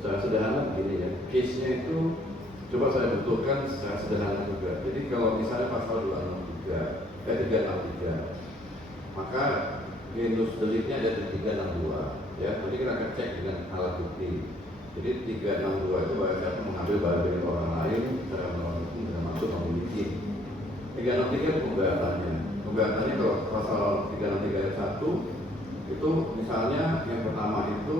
Secara sederhana begini ya, case-nya itu coba saya betulkan secara sederhana juga. Jadi kalau misalnya pasal 363, maka genus deliknya ada di 362 ya. Nanti kita akan cek dengan alat bukti. Jadi 362 itu barang siapa mengambil barang dari orang lain secara melawan hukum dengan maksud memiliki. 363 itu pemberatannya. Pemberatannya kalau pasal 363 ayat 1 itu misalnya yang pertama itu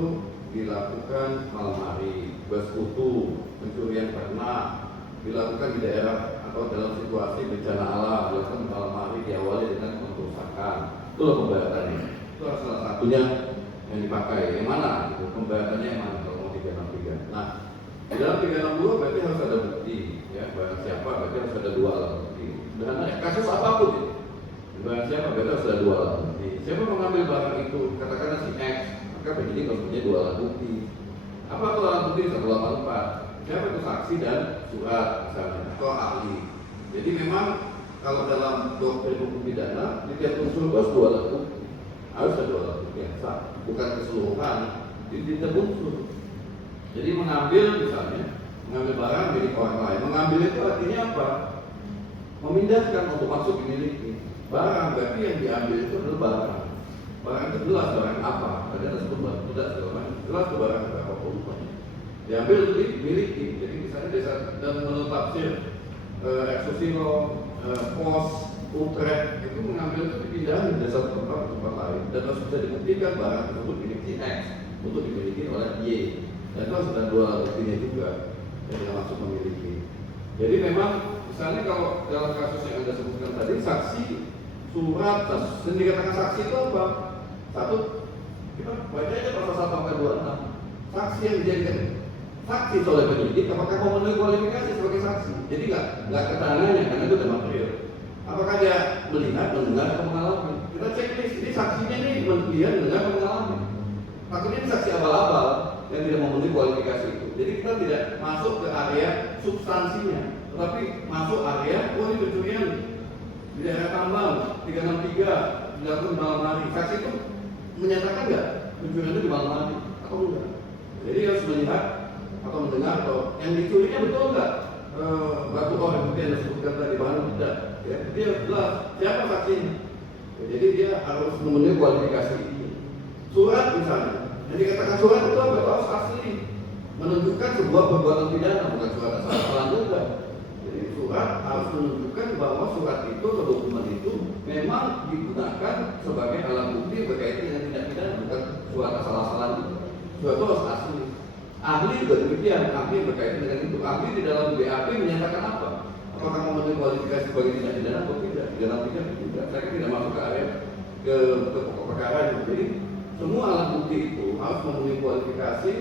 dilakukan malam hari, bersekutu, pencurian ternak, dilakukan di daerah atau dalam situasi bencana alam, dilakukan malam hari, diawali dengan pengrusakan. Itulah pemberatannya. Itu salah satunya yang dipakai. Yang mana? Gitu. Pemberatannya yang mana? Kalau mau 363. Nah, di dalam 362 berarti harus ada bukti, ya. Barang siapa berarti harus ada dua alat bukti. Dan kasus apapun ya. Barang siapa berarti harus ada dua alat bukti. Siapa mengambil barang itu? Katakanlah si X, maka penyidik harus punya dua alat bukti. Apa itu alat bukti? 184. Siapa itu saksi dan surat misalnya atau ahli. Jadi memang kalau dalam doktrin hukum pidana di tiap unsur itu harus dua alat bukti. Harus ada dua alat bukti yang sah, bukan keseluruhan. Di tiap unsur. Jadi mengambil misalnya, mengambil barang milik orang lain. Mengambil itu artinya apa? Memindahkan untuk masuk dimiliki. Barang berarti yang diambil itu adalah barang. Barang itu jelas barang apa? Ada disebut barang tidak jelas itu barang apa rupanya. Diambil itu dimiliki. Jadi misalnya desa dan menurut tafsir eksusilo, pos, utrecht itu mengambil itu dipindahin dari satu tempat ke tempat lain dan harus bisa dibuktikan barang tersebut dimiliki X untuk dimiliki oleh Y. Dan itu harus ada dua buktinya juga yang tidak maksud memiliki. Jadi memang misalnya kalau dalam kasus yang Anda sebutkan tadi, saksi, surat, dan dikatakan saksi itu apa? Satu, kita baca aja pasal 1 sampai 26. Saksi yang dijadikan saksi oleh penyidik, apakah memenuhi kualifikasi sebagai saksi? Jadi nggak keterangannya, karena itu ada material. Apakah dia melihat, mendengar, atau mengalami? Kita checklist, ini saksinya ini melihat, mendengar, atau mengalami. Takutnya ini saksi abal-abal yang tidak memenuhi kualifikasi itu. Jadi kita tidak masuk ke area substansinya, tetapi masuk area, ini pencurian di daerah Tambang 363 dilakukan di malam hari. Saksi itu menyatakan nggak pencurian itu di malam hari atau enggak? Jadi harus melihat atau mendengar atau yang dicurinya betul nggak? Batu or yang yang disebutkan tadi bahan tidak, ya, dia jelas siapa saksinya. Ya, jadi dia harus memenuhi kualifikasi ini. Surat misalnya, yang dikatakan surat itu apa? Harus asli, menunjukkan sebuah perbuatan pidana, bukan surat asal-asalan juga. Jadi surat harus menunjukkan bahwa surat itu atau dokumen itu memang digunakan sebagai alat bukti berkaitan dengan tindak pidana, bukan surat asal-asalan itu. Surat itu harus asli. Ahli juga demikian, ahli berkaitan dengan itu. Ahli di dalam BAP menyatakan apa? Apakah memenuhi kualifikasi sebagai tindak pidana atau tidak? Di dalam tidak. Saya tidak masuk ke area ke pokok perkara itu. Jadi semua alat bukti itu harus memenuhi kualifikasi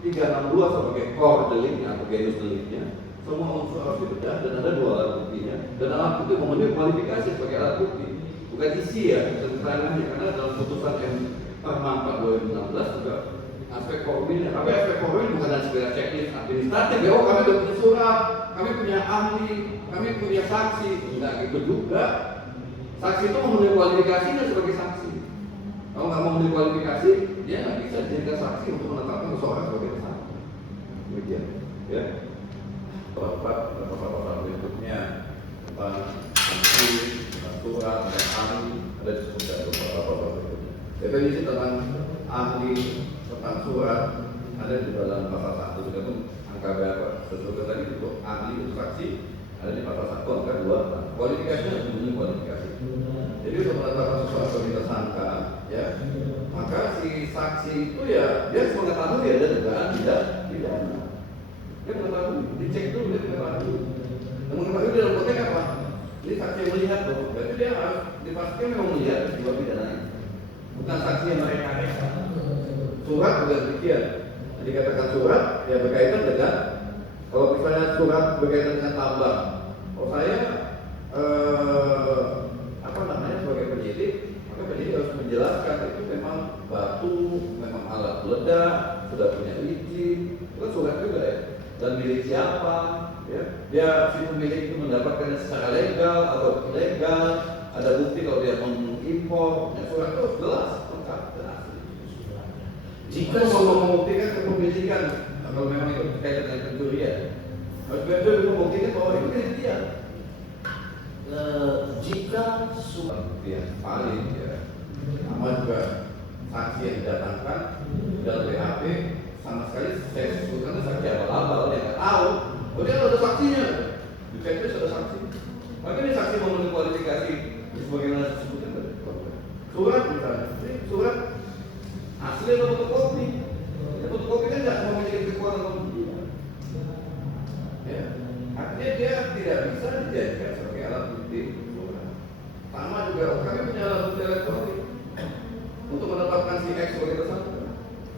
362 sebagai core deliknya atau genus deliknya. Semua unsur harus dibedah dan ada dua alat buktinya. Dan alat bukti memenuhi kualifikasi sebagai alat bukti, bukan isi ya, keterangannya. Karena dalam putusan Perma 4 2016 juga aspek formilnya. Tapi aspek formil bukan hanya sekedar checklist administratif. Ya, oh kami sudah punya surat, kami punya ahli, kami punya saksi. Enggak gitu juga. Saksi itu memenuhi kualifikasinya sebagai saksi. Kalau nggak memenuhi kualifikasi, dia nggak bisa dijadikan saksi untuk menetapkan seseorang sebagai tersangka. Demikian, ya. Pasal berikutnya tentang saksi, surat, dan ahli ada disebutkan beberapa berikutnya. Definisi tentang ahli, tentang surat ada di dalam pasal 1 juga pun angka berapa? Sesuai tadi itu ahli itu saksi ada di pasal 1 angka 2. Kualifikasinya harus memenuhi kualifikasi. Jadi untuk menetapkan sesuatu sebagai tersangka, ya, maka si saksi itu ya dia harus mengetahui ada dugaan tidak pidana. Dia mengetahui, dicek dulu dia mengetahui. Dan mengetahui dalam konteks apa? Ini saksi yang melihat loh, berarti dia harus dipastikan memang melihat sebuah pidana ini. Bukan saksi yang mereka-reka. Surat juga demikian. Jadi katakan surat ya berkaitan dengan, kalau misalnya surat berkaitan dengan tambang, saya sebagai penyidik, maka penyidik harus menjelaskan itu memang batu, memang alat peledak, sudah punya izin, itu kan surat juga ya. Dan milik siapa? Ya, dia si pemilik itu mendapatkannya secara legal atau ilegal, ada bukti kalau dia mengimpor, ya, surat itu jelas, lengkap dan asli. Jika mau membuktikan kepemilikan Kalau memang itu berkaitan dengan pencurian, harus betul membuktikan bahwa itu milik dia. Jika sudah Yang paling ya, sama juga saksi yang didatangkan dalam BAP sama sekali saya sebutkan saksi abal-abal yang nggak tahu. Kemudian ada saksinya, di checklist ada saksi. Makanya saksi memenuhi kualifikasi sebagaimana disebutkan tadi. Surat misalnya, ini surat asli atau fotokopi? Ya, fotokopi kan nggak memiliki kekuatan pembuktian. Ya, artinya dia tidak bisa dijadikan sebagai alat bukti. Sama juga kami punya alat bukti elektronik untuk menetapkan si X sebagai tersangka.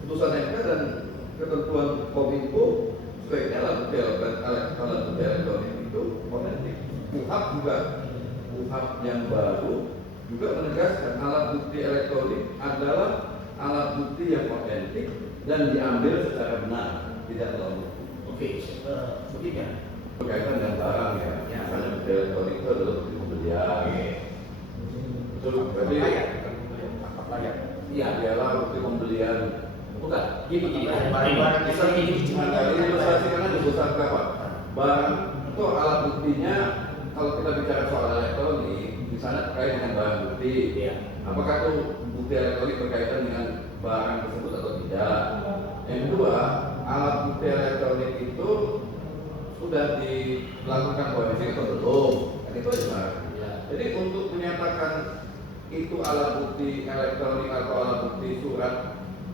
Putusan MK dan ketentuan Kominfo sebaiknya alat bukti elektronik itu otentik. UHAP juga, UHAP yang baru juga menegaskan alat bukti elektronik adalah alat bukti yang otentik dan diambil secara benar, tidak terlalu. Oke, begini. Berkaitan dengan barang ya, misalnya bukti elektronik itu adalah bukti pembelian. Berarti iya, dialah bukti pembelian. Bukan, gini. Barang bisa diilustrasikan di pusat apa? Barang itu alat buktinya. Kalau kita bicara soal elektronik, misalnya terkait dengan barang bukti, apakah itu bukti elektronik berkaitan dengan barang tersebut atau tidak? Yang kedua, alat bukti elektronik itu sudah dilakukan forensik atau belum? Kan itu aja. Jadi untuk menyatakan itu alat bukti elektronik atau alat bukti surat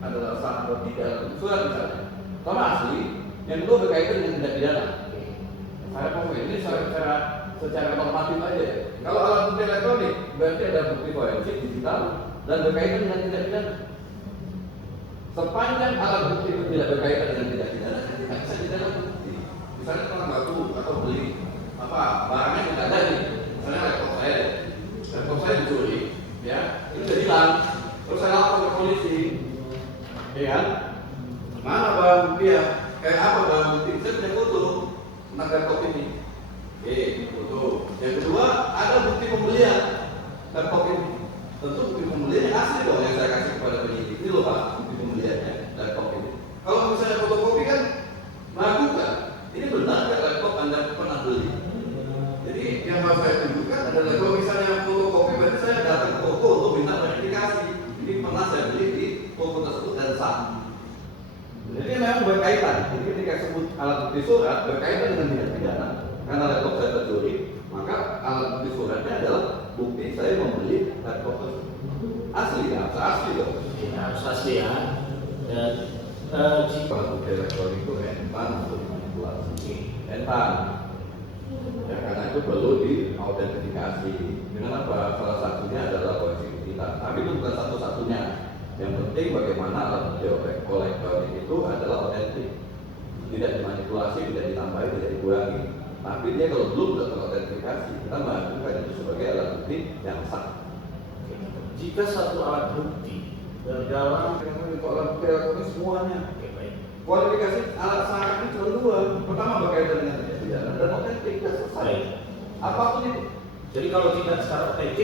adalah sah atau tidak, surat misalnya sama asli, yang kedua berkaitan dengan tindak pidana. Saya mau ini secara normatif aja. Kalau alat bukti elektronik berarti ada bukti forensik digital dan berkaitan dengan tindak pidana. Sepanjang alat bukti itu tidak berkaitan dengan tindak pidana, tidak bisa didana bukti. Misalnya tukang batu atau beli apa barangnya tidak ada nih, misalnya laptop saya dicuri, ya itu sudah hilang, terus saya lapor ke polisi, ya kan? Mana barang bukti ya? Kayak apa barang bukti? Saya punya foto tentang laptop ini. Foto. Yang kedua ada bukti pembelian laptop ini. Tentu bukti pembelian yang asli dong yang saya kasih kepada penyidik. Ini loh Pak, bukti pembeliannya laptop ini. Kalau misalnya fotokopi kan meragukan. Ini benar nggak laptop Anda pernah beli? Jadi yang harus saya tunjukkan adalah kalau misalnya fotokopi berarti saya datang ke toko untuk minta verifikasi. Ini pernah saya beli di toko tersebut dan sah. Jadi memang berkaitan. Jadi ketika sebut alat bukti surat berkaitan dengan tindak pidana, karena laptop saya tercuri, maka alat bukti suratnya adalah bukti saya membeli laptop tersebut. Asli ya, harus asli dong. Harus asli ya. Dan jika alat bukti elektronik itu rentan untuk dimanipulasi, rentan. Ya, karena itu perlu diautentifikasi. Dengan apa? Salah satunya adalah forensik digital. Tapi itu bukan satu-satunya. Yang penting bagaimana alat bukti elektronik itu adalah otentik, tidak dimanipulasi, tidak ditambahi, tidak dikurangi. Tapi dia kalau belum sudah terautentikasi, kita mengajukan itu sebagai alat bukti yang sah. jika satu alat bukti dalam alat bukti elektronik semuanya. Kualifikasi alat syarat itu cuma dua. Pertama berkaitan dengan tindak pidana dan otentik, sudah selesai. Apapun itu. Jadi kalau tidak secara otentik